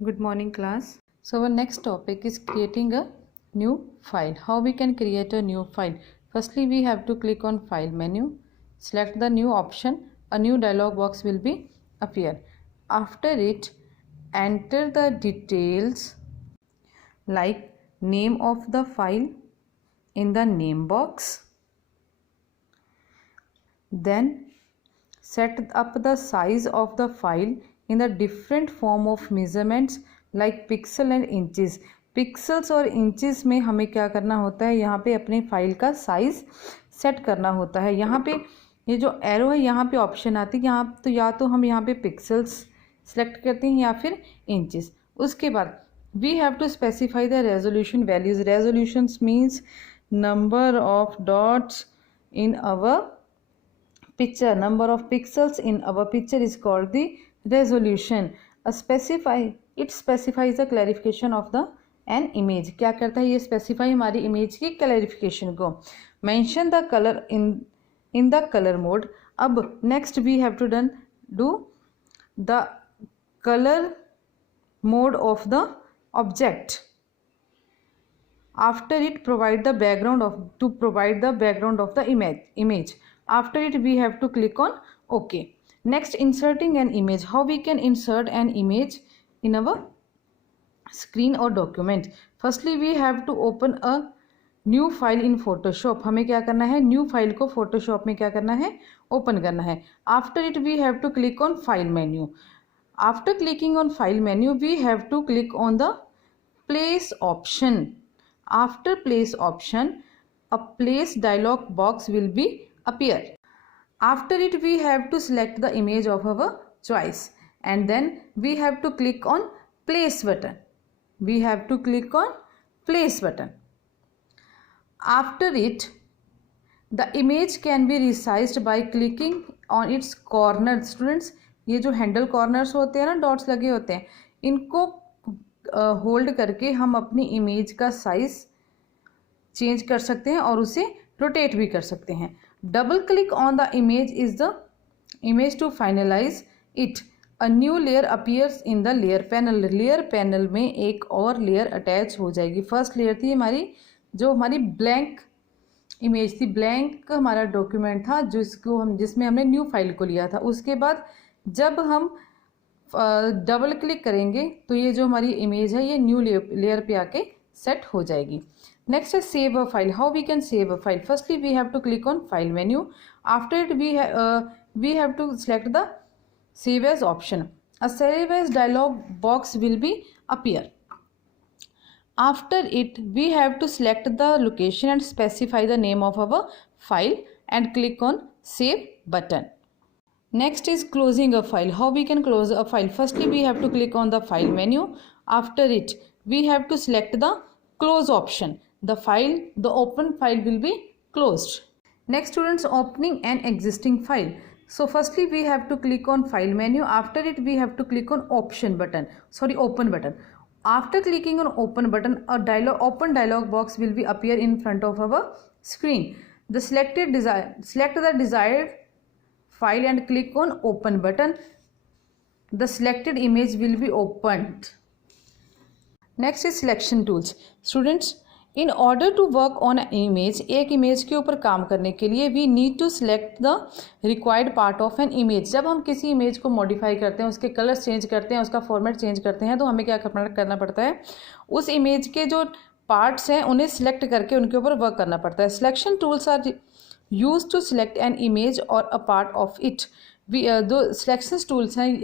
Good morning class. So our next topic is creating a new file. How we can create a new file? Firstly, we have to click on file menu, select the new option. A new dialog box will be appear. After it, enter the details like name of the file in the name box. Then set up the size of the file in the different form of measurements like pixel and inches. Pixels और inches में हमें क्या करना होता है, यहाँ पे अपने फाइल का साइज सेट करना होता है. यहाँ पे ये जो एरो है यहाँ पे ऑप्शन आती है, यहाँ तो या तो हम यहाँ पे पिक्सल्स सेलेक्ट करते हैं या फिर इंचेस. उसके बाद we have to specify the resolution values. Resolutions means number of dots in our picture. Number of pixels in our picture is called the resolution. It specifies the clarification of the an image. क्या करता है ये specify हमारी image की clarification को. Mention the color in the color mode. अब next we have to do the color mode of the object. After it provide the background of the image. After it we have to click on OK. Next, inserting an image. How we can insert an image in our screen or document? Firstly, we have to open a new file in Photoshop. हमें क्या करना है, new file को Photoshop में क्या करना है, open करना है. After it we have to click on file menu. After clicking on file menu we have to click on the place option. After place option, a place dialog box will be appear. After it we have to select the image of our choice and then we have to click on place button. We have to click on place button. After it, the image can be resized by clicking on its corner. Students, ये जो handle corners होते हैं ना, dots लगे होते हैं, इनको hold करके हम अपनी इमेज का साइज चेंज कर सकते हैं और उसे रोटेट भी कर सकते हैं. Double click on the image is the image to finalize it. A new layer appears in the layer panel. Layer panel में एक और लेयर अटैच हो जाएगी. फर्स्ट लेयर थी हमारी जो हमारी ब्लैंक इमेज थी, ब्लैंक हमारा डॉक्यूमेंट था जिसमें हमने न्यू फाइल को लिया था. उसके बाद जब हम डबल क्लिक करेंगे तो ये जो हमारी इमेज है ये न्यू लेयर पे आके सेट हो जाएगी. नेक्स्ट है save a file. How we can save a file? Firstly we have to click on file menu. After it we have to select the save as option. A save as dialog box will be appear. After it we have to select the location and specify the name of our file and click on save button. Next is closing a file. How we can close a file? Firstly we have to click on the file menu. After it we have to select the close option. The open file will be closed. Next, students, opening an existing file. So firstly we have to click on file menu. After it we have to click on open button. After clicking on open button, a open dialog box will be appear in front of our screen. Select the desired file and click on open button. The selected image will be opened. Next is selection tools. Students, in order to work on an image, एक image के ऊपर काम करने के लिए we need to select the required part of an image. जब हम किसी इमेज को मॉडिफाई करते हैं, उसके कलर्स चेंज करते हैं, उसका फॉर्मेट चेंज करते हैं, तो हमें क्या करना पड़ता है, उस इमेज के जो पार्ट्स हैं उन्हें सिलेक्ट करके उनके ऊपर वर्क करना पड़ता है. Selection tools are use to select an image or a part of it. दो सिलेक्शन टूल्स हैं,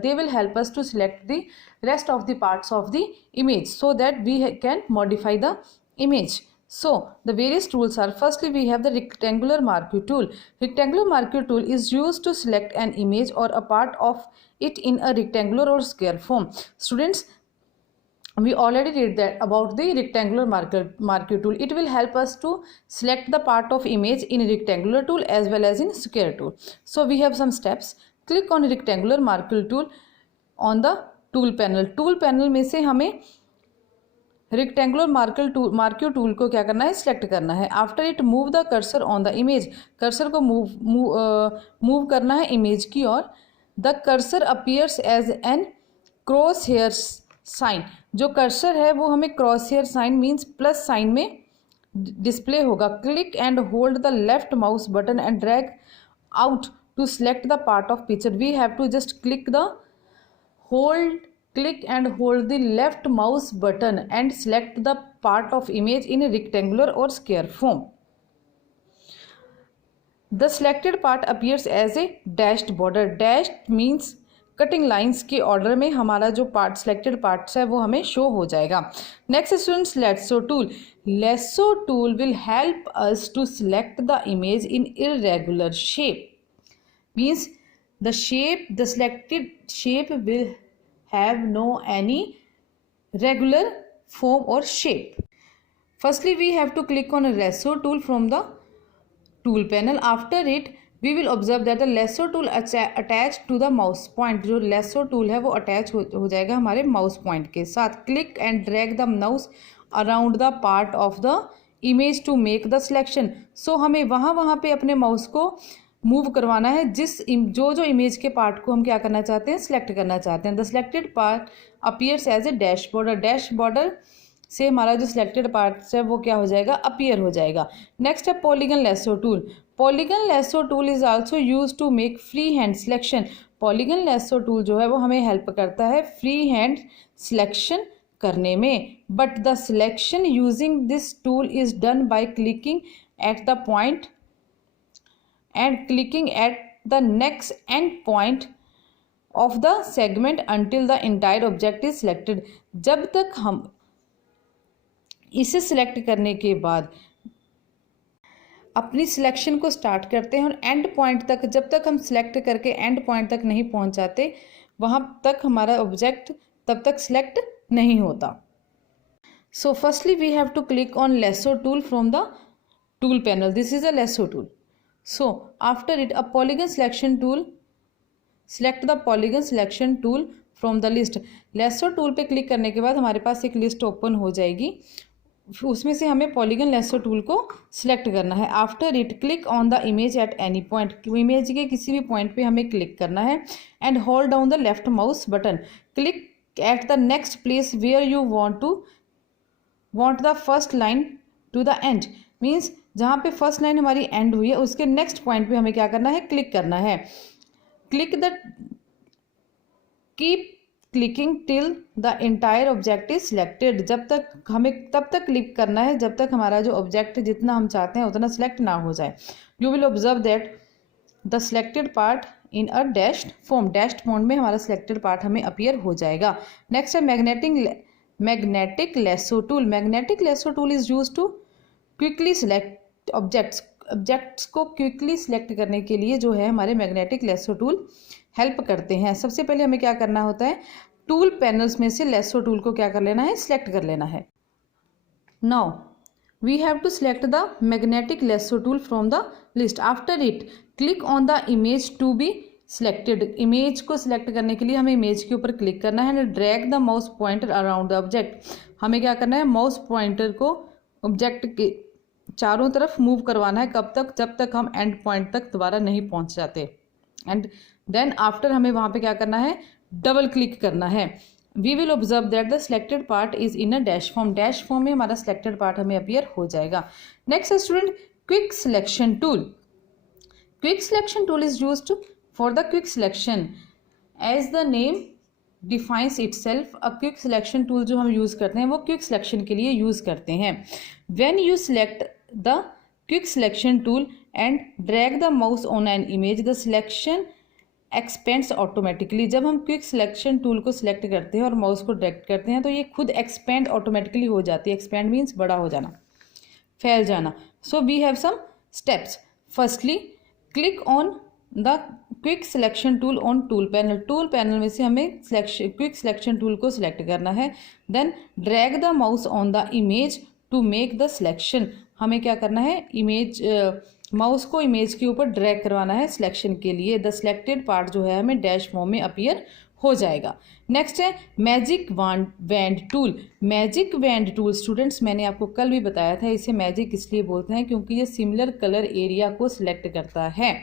they will help us to select the rest of the parts of the image so that we can modify the image. So the various tools are, firstly we have the rectangular marquee tool. Rectangular marquee tool is used to select an image or a part of it in a rectangular or square form. Students, we already read that about the rectangular marquee tool. It will help us to select the part of image in rectangular tool as well as in square tool. So we have some steps. Click on rectangular marquee tool on the tool panel. Tool panel में से हमें rectangular marquee tool को क्या करना है, select करना है. After it move the cursor on the image. Cursor को मूव करना है इमेज की ओर. The cursor appears as an cross hairs sign, जो कर्सर है वो हमें cross hair sign means plus sign में डिस्प्ले होगा। Click and hold the left mouse button and drag out to select the part of picture. We have to just click and hold the left mouse button and select the part of image in a rectangular or square form. The selected part appears as a dashed border. Dashed means cutting lines के order में हमारा जो part selected parts है वो हमें show हो जाएगा। Next students, lasso tool. Lasso tool will help us to select the image in irregular shape. Means the selected shape will have no any regular form or shape. Firstly, we have to click on a lasso tool from the tool panel. After it, we will observe that the lasso tool attached to the mouse point. जो lasso tool है वो attach हो जाएगा हमारे mouse point के साथ। Click and drag the mouse around the part of the image to make the selection. So हमें वहाँ पे अपने mouse को मूव करवाना है जो इमेज के पार्ट को हम क्या करना चाहते हैं, सिलेक्ट करना चाहते हैं। The selected part appears as a dash border. Dash border से हमारा जो सिलेक्टेड पार्ट है वो क्या हो जाएगा, अपीयर हो जाएगा। नेक्स्ट है polygon lasso tool. Polygon lasso tool is also use to make free hand selection. Polygon lasso tool जो है वो हमें हेल्प करता है फ्री हैंड सिलेक्शन करने में। But the selection using this tool is done by clicking at the point and clicking at the next end point of the segment until the entire object is selected. जब तक हम इसे select करने के बाद अपनी सिलेक्शन को start करते हैं और एंड पॉइंट तक, जब तक हम सिलेक्ट करके एंड पॉइंट तक नहीं पहुंच जाते वहां तक हमारा ऑब्जेक्ट तब तक सिलेक्ट नहीं होता। So firstly we have to click on lasso tool from the tool panel. This is a lasso tool. So after it, a polygon selection tool, select the polygon selection tool from the list. Lasso tool पे click करने के बाद हमारे पास एक list open हो जाएगी, उसमें से हमें पॉलीगन लेसो टूल को सिलेक्ट करना है। After it click on the image at any point. Image के किसी भी पॉइंट पे हमें क्लिक करना है and hold down the left mouse button. Click at the next place where you want the first line to the end. Means जहाँ पे first line हमारी एंड हुई है उसके नेक्स्ट पॉइंट पे हमें क्या करना है, क्लिक करना है। Keep clicking till the entire object is selected. जब तक हमें तब तक क्लिक करना है जब तक हमारा जो ऑब्जेक्ट जितना हम चाहते हैं उतना सिलेक्ट ना हो जाए। You will observe that the selected part in a dashed form. Dashed form में हमारा सिलेक्टेड पार्ट हमें अपीयर हो जाएगा। नेक्स्ट है magnetic lasso tool. Magnetic lasso tool is use to quickly select objects को क्विकली सिलेक्ट करने के लिए जो है हमारे मैग्नेटिक लेसो टूल हेल्प करते हैं। सबसे पहले हमें क्या करना होता है, टूल पैनल्स में से लेसो टूल को क्या कर लेना है, सिलेक्ट कर लेना है। Now we have to select the magnetic lasso tool from the list. After it click on the image to be selected. Image को सिलेक्ट करने के लिए हमें इमेज के ऊपर क्लिक करना है and drag the mouse pointer around the object. हमें क्या करना है, माउस पॉइंटर को ऑब्जेक्ट के चारों तरफ मूव करवाना है। कब तक, जब तक हम एंड पॉइंट तक दोबारा नहीं पहुंच जाते। एंड देन आफ्टर हमें वहां पे क्या करना है, डबल क्लिक करना है। We will observe that the selected part is in a dash form. Dash form में हमारा सिलेक्टेड पार्ट हमें अपीयर हो जाएगा। Next student, quick selection tool. Quick selection tool is used for the quick selection. As the name defines itself, a quick selection tool जो हम use करते हैं वो क्विक सिलेक्शन के लिए यूज़ करते हैं। When you select the quick selection tool and drag the mouse on an image, the selection expends automatically. जब हम क्विक सिलेक्शन टूल को सिलेक्ट करते हैं और माउस को ड्रैग करते हैं तो ये खुद एक्सपेंड ऑटोमेटिकली हो जाती है। एक्सपेंड मीन्स बड़ा हो जाना, फैल जाना। So we have some steps. Firstly click on the quick selection tool on tool panel. Tool panel में से हमें क्विक सिलेक्शन टूल को सिलेक्ट करना है। Then drag the mouse on the image to make the selection. हमें क्या करना है, माउस को इमेज के ऊपर ड्रैग करवाना है सिलेक्शन के लिए। द सिलेक्टेड पार्ट जो है हमें डैश फॉर्म में अपीयर हो जाएगा। नेक्स्ट है magic wand tool. Magic wand tool students मैंने आपको कल भी बताया था, इसे मैजिक इसलिए बोलते हैं क्योंकि ये सिमिलर कलर एरिया को सिलेक्ट करता है।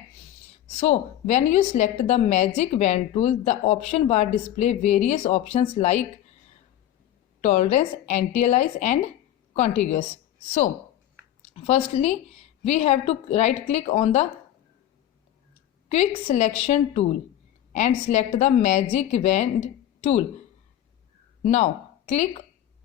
So when you select the magic wand tool, the option bar display various options like tolerance, anti-alias and contiguous. So firstly we have to right click on the quick selection tool and select the magic wand tool. Now click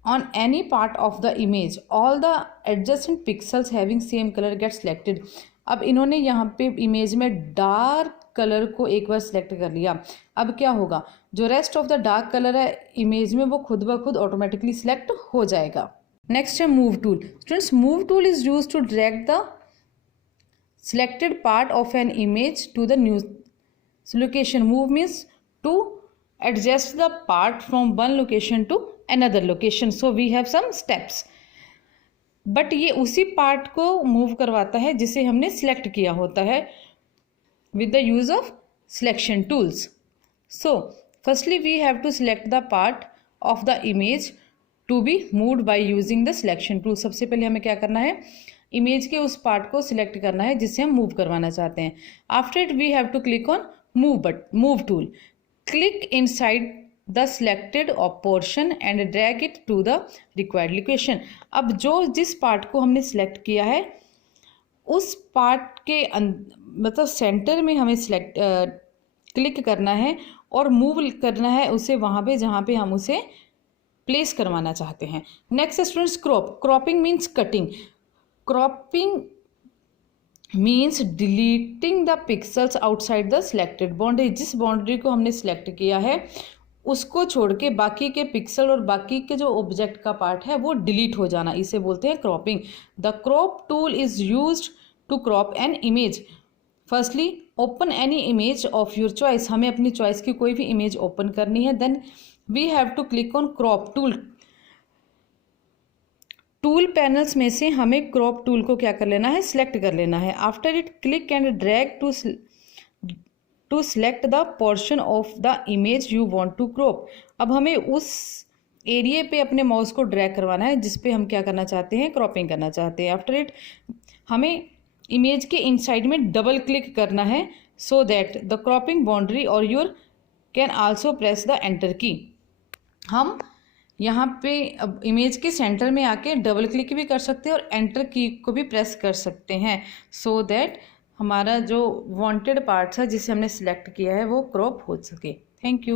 on any part of the image. All the adjacent pixels having same color get selected. अब इन्होंने यहाँ पे image में dark colour को एक बार select कर लिया. अब क्या होगा, जो rest of the dark colour है इमेज में वो खुद ब खुद ऑटोमेटिकली सिलेक्ट हो जाएगा. नेक्स्ट है move tool. Students, move tool is use to drag the selected part of an image to the new location. Move means to adjust the part from one location to another location. So we have some steps. But ये उसी part को move करवाता है जिसे हमने select किया होता है with the use of selection tools. So firstly we have to select the part of the image to be moved by using the selection tool. सबसे पहले हमें क्या करना है, इमेज के उस पार्ट को सिलेक्ट करना है जिसे हम मूव करवाना चाहते हैं. After it we have to click on move tool. Click inside the selected portion and drag it to the required location. अब जिस पार्ट को हमने सिलेक्ट किया है उस पार्ट के मतलब सेंटर में हमें क्लिक करना है और मूव करना है उसे वहाँ पे जहाँ पे हम उसे प्लेस करवाना चाहते हैं. Next students, cropping means cutting. Cropping means deleting the pixels outside the selected boundary. जिस बाउंड्री को हमने सिलेक्ट किया है उसको छोड़ के बाकी के पिक्सल और बाकी के जो ऑब्जेक्ट का पार्ट है वो डिलीट हो जाना, इसे बोलते हैं cropping. The crop tool is used to crop an image. Firstly open any image of your choice. हमें अपनी चॉइस की कोई भी इमेज ओपन करनी है. Then we have to click on crop tool. Tool panels में से हमें क्रॉप टूल को क्या कर लेना है, सिलेक्ट कर लेना है. After it click and drag to select the portion of the image you want to crop. अब हमें उस एरिया पे अपने माउस को ड्रैग करवाना है जिस पे हम क्या करना चाहते हैं, क्रॉपिंग करना चाहते हैं. आफ्टर इट हमें इमेज के इनसाइड में डबल क्लिक करना है so that the cropping boundary और you can also press the enter key. हम यहाँ पे अब इमेज के सेंटर में आके डबल क्लिक भी कर सकते हैं और एंटर की को भी प्रेस कर सकते हैं सो दैट हमारा जो वांटेड पार्ट्स है जिसे हमने सिलेक्ट किया है वो क्रॉप हो सके. Thank you.